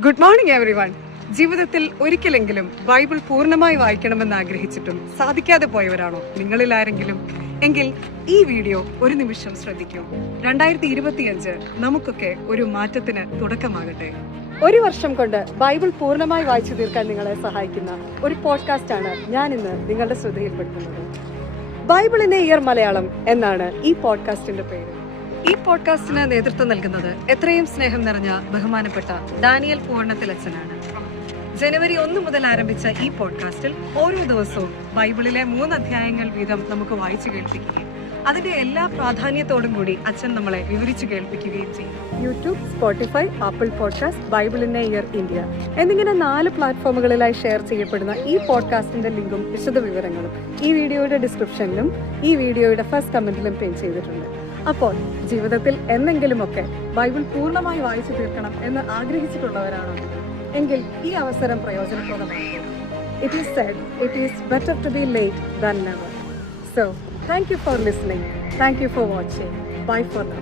Good morning every one ജീവിതത്തിൽ ഒരിക്കലെങ്കിലും Bible പൂർണമായി വായിക്കണമെന്ന് ആഗ്രഹിച്ചിട്ടും സാധിക്കാതെ പോയവരാണോ നിങ്ങളിൽ ആരെങ്കിലും? എങ്കിൽ ഈ വീഡിയോ ഒരു നിമിഷം ശ്രദ്ധിക്കൂ. രണ്ടായിരത്തി ഇരുപത്തിയഞ്ച് നമുക്കൊക്കെ ഒരു മാറ്റത്തിന് തുടക്കമാകട്ടെ. ഒരു വർഷം കൊണ്ട് ബൈബിൾ പൂർണമായി വായിച്ചു തീർക്കാൻ നിങ്ങളെ സഹായിക്കുന്ന ഒരു പോഡ്കാസ്റ്റ് ആണ് ഞാൻ ഇന്ന് നിങ്ങളുടെ ശ്രദ്ധയിൽപ്പെടുത്തുന്നത്. ബൈബിളിന്റെ ഇയർ മലയാളം എന്നാണ് ഈ പോഡ്കാസ്റ്റിന്റെ പേര്. പോഡ്കാസ്റ്റിന് നേതൃത്വം നൽകുന്നത് എത്രയും സ്നേഹം നിറഞ്ഞ ബഹുമാനപ്പെട്ട ഡാനിയൽ പൂർണത്തിലച്ചനാണ്. ജനുവരി ഒന്ന് മുതൽ ആരംഭിച്ച ഈ പോഡ്കാസ്റ്റിൽ ഓരോ ദിവസവും ബൈബിളിലെ മൂന്ന് അധ്യായങ്ങൾ വീതം നമുക്ക് വായിച്ചു കേൾപ്പിക്കുകയും അതിന്റെ എല്ലാ പ്രാധാന്യത്തോടും കൂടി അച്ഛൻ നമ്മളെ വിവരിച്ചു കേൾപ്പിക്കുകയും ചെയ്യും. YouTube Spotify Apple podcast Bible in year India എന്നിങ്ങനെ നാല് പ്ലാറ്റ്ഫോമുകളിലായി ഷെയർ ചെയ്യപ്പെടുന്ന ഈ പോഡ്കാസ്റ്റിന്റെ ലിങ്കും വിശദ വിവരങ്ങളും ഈ വീഡിയോയുടെ ഡിസ്ക്രിപ്ഷനിലും ഈ വീഡിയോയുടെ ഫസ്റ്റ് കമന്റിലും പിൻ ചെയ്തിട്ടുണ്ട്. അപ്പോൾ ജീവിതത്തിൽ എന്നെങ്കിലുമൊക്കെ ബൈബിൾ പൂർണമായി വായിച്ചു തീർക്കണം എന്ന് ആഗ്രഹിച്ചിട്ടുള്ളവരാണോ? എങ്കിൽ ഈ അവസരം പ്രയോജനപ്രദമാക്കും it is said it is better to be late than never so thank you for listening thank you for watching bye for now